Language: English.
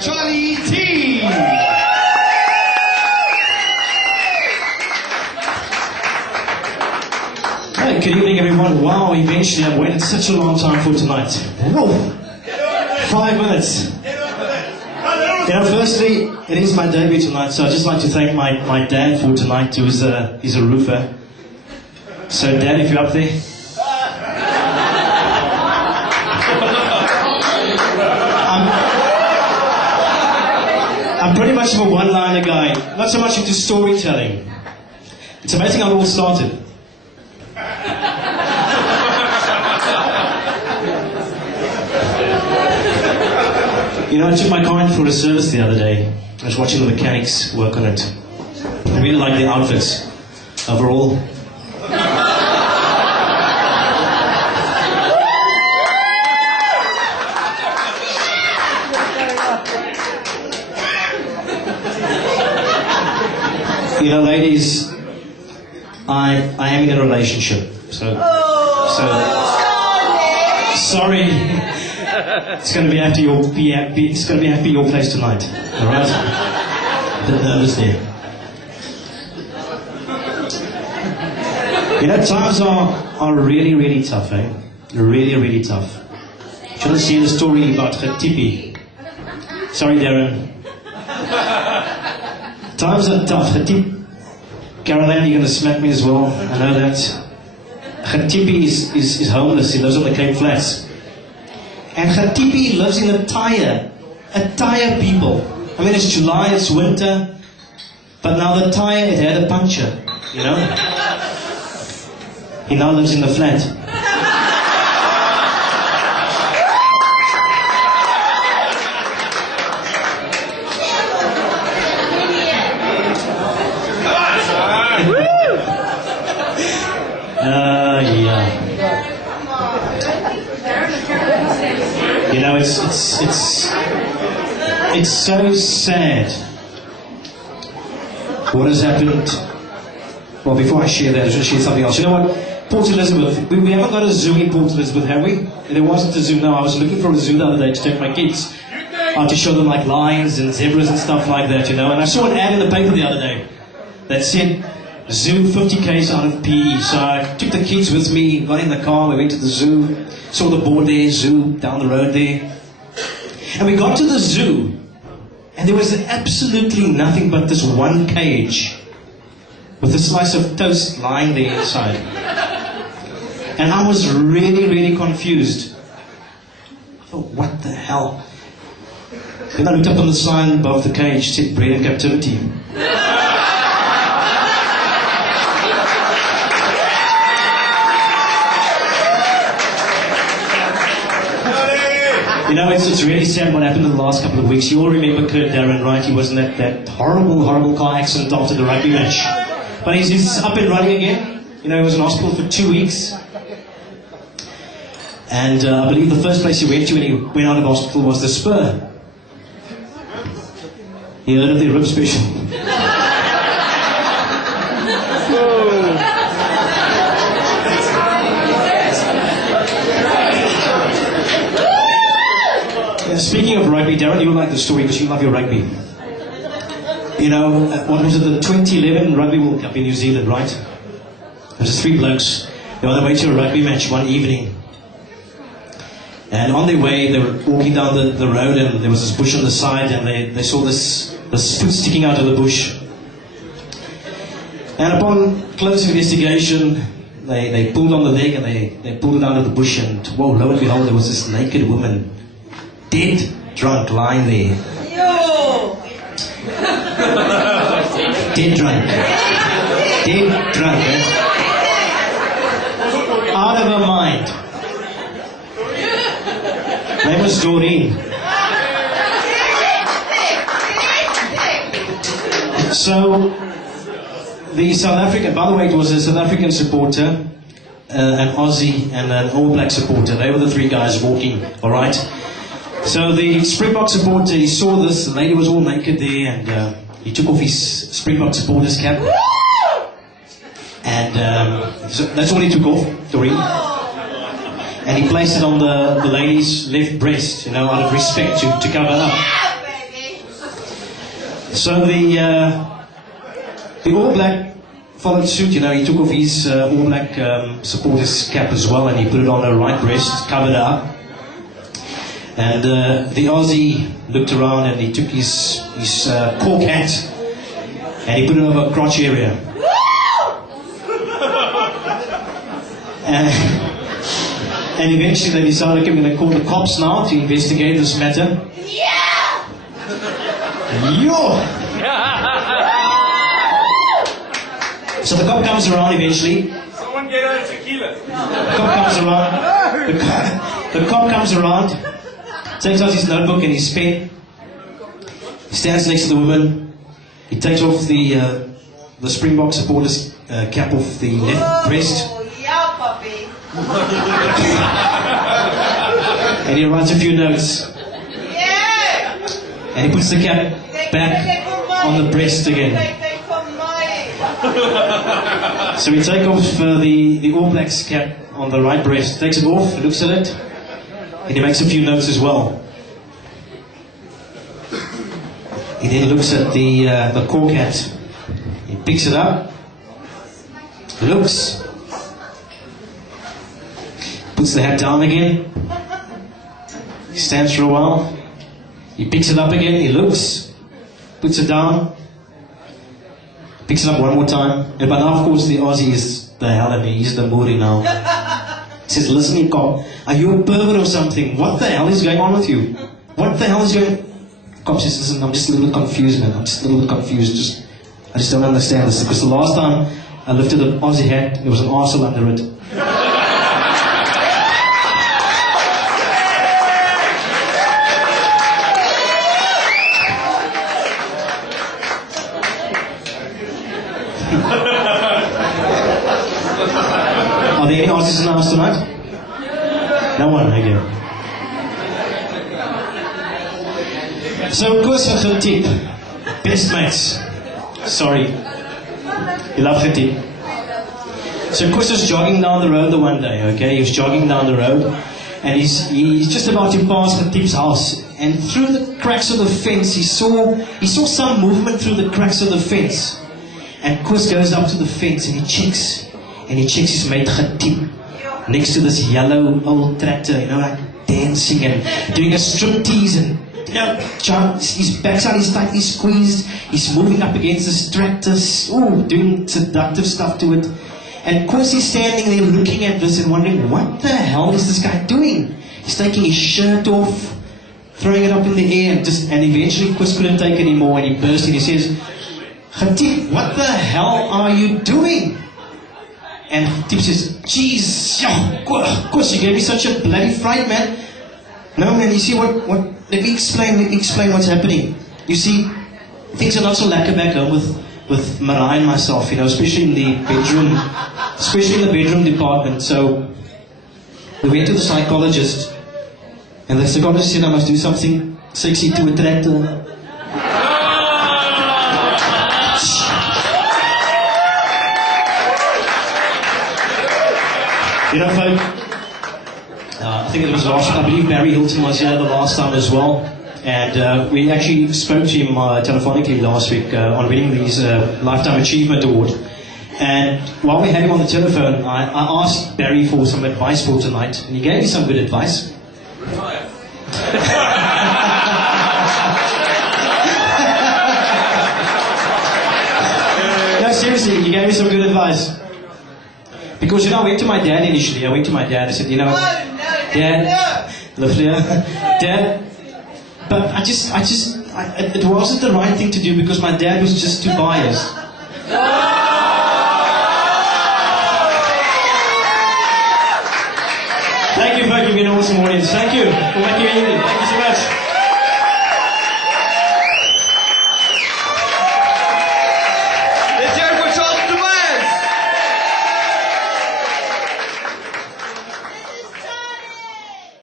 Charlie T. Hey, good evening everyone. Wow, eventually I've waited such a long time for tonight. Whoa. 5 minutes. You know, firstly, it is my debut tonight, so I'd just like to thank my dad for tonight. He's a roofer. So Dad, if you're up there. I'm pretty much of a one-liner guy, not so much into storytelling. It's amazing how it all started. You know, I took my car in for a service the other day. I was watching the mechanics work on it. I really like the outfits overall. You know, ladies, I am in a relationship, so sorry. It's going to be after your place tonight, all right? A bit nervous there. You know, times are really, really tough, eh? Really, really tough. You should have seen the story about Khatipi. Sorry, Darren. Times are tough. Caroline, you're going to smack me as well. I know that. Khatipi is homeless. He lives on the Cape Flats. And Khatipi lives in a tire people. I mean, it's July, it's winter, but now the tire, it had a puncture, you know? He now lives in the flat. Yeah. You know, it's so sad what has happened. Well, before I share that, I should share something else. You know what? Port Elizabeth, we haven't got a zoo in Port Elizabeth, have we? There wasn't a zoo. No, I was looking for a zoo the other day to take my kids out to show them like lions and zebras and stuff like that, you know. And I saw an ad in the paper the other day that said, zoo 50k's out of PE. So I took the kids with me, got in the car, we went to the zoo, saw the board there, zoo, down the road there. And we got to the zoo, and there was absolutely nothing but this one cage with a slice of toast lying there inside. And I was really, really confused. I thought, what the hell? Then I looked up on the sign above the cage, it said bred in captivity. You know, it's really sad what happened in the last couple of weeks. You all remember Kurt Darren, right? He was in that horrible, horrible car accident after the rugby match. But he's up and running again. You know, he was in hospital for 2 weeks. And I believe the first place he went to when he went out of hospital was the Spur. He heard of the rib special. Speaking of rugby, Darren, you'll like the story because you love your rugby. You know, what was it, the 2011 Rugby World Cup in New Zealand, right? There was just 3 blokes. They were on their way to a rugby match one evening. And on their way, they were walking down the road and there was this bush on the side and they saw this foot sticking out of the bush. And upon close investigation, they pulled on the leg and they pulled it out of the bush and, whoa, lo and behold, there was this naked woman, dead drunk, lying there. Yo. Dead drunk. Dead drunk, eh? Out of her mind. Her name was Doreen. So, the South African, by the way, it was a South African supporter, an Aussie and an All Black supporter. They were the 3 guys walking, alright? So the Springbok supporter, he saw this, the lady was all naked there, and he took off his Springbok supporter's cap. And so that's all he took off, Doreen. And he placed it on the lady's left breast, you know, out of respect to cover up. So the All Black followed suit. You know, he took off his All Black supporter's cap as well, and he put it on her right breast, covered her up. And the Aussie looked around and he took his cork hat and he put it over her crotch area. And eventually they decided, okay, we're going to call the cops now to investigate this matter. Yeah! Yo! So the cop comes around eventually. Someone get her a tequila. The cop comes around. The cop comes around, takes out his notebook and his pen. He stands next to the woman. He takes off the Springbok supporter's cap off the left breast. Oh, yeah, puppy. And he writes a few notes. Yeah! And he puts the cap back on the breast again. So we take off the All Blacks cap on the right breast, takes it off, looks at it, and he makes a few notes as well. He then looks at the cork hat. He picks it up, looks, puts the hat down again. He stands for a while. He picks it up again, he looks, puts it down, picks it up one more time. And by now, of course, the Aussie is the hell of me. He's the moody now. He says, listen, you cop, are you a pervert or something? What the hell is going on with you? What the hell is going on? Cop says, listen, I'm just a little bit confused, man. I'm just a little bit confused. I just don't understand this. Because the last time I lifted an Aussie hat, there was an arsehole under it. Are there any Aussies in the house tonight? No one, okay. So, Koos vir Getiep. Best mates. Sorry. You love Getiep. So Koos was jogging down the road the one day, okay? He was jogging down the road and he's just about to pass Getiep's house, and through the cracks of the fence he saw some movement through the cracks of the fence. And Koos goes up to the fence and he checks his mate Getiep next to this yellow old tractor, you know, like dancing and doing a striptease, and you know, his backside is tightly squeezed, he's moving up against this tractor, doing seductive stuff to it. And Koos is standing there looking at this and wondering, what the hell is this guy doing? He's taking his shirt off, throwing it up in the air, and eventually Koos couldn't take it anymore and he burst in. He says, Getiep, what the hell are you doing? And Getiep says, jeez, Koos, you gave me such a bloody fright, man. No, man, you see what let me explain what's happening. You see, things are not so lacquer back home with Mariah and myself, you know, especially in the bedroom department. So we went to the psychologist, and the psychologist said I must do something sexy to attract her. You know, folk, I think it was I believe Barry Hilton was here the last time as well, and we actually spoke to him telephonically last week on winning his Lifetime Achievement Award. And while we had him on the telephone, I asked Barry for some advice for tonight, and he gave me some good advice. No, seriously, he gave me some good advice. Because, you know, I went to my dad initially. I said, you know, Dad, Dad, but it wasn't the right thing to do because my dad was just too biased. Thank you for giving me an awesome audience. Thank you for making me evening.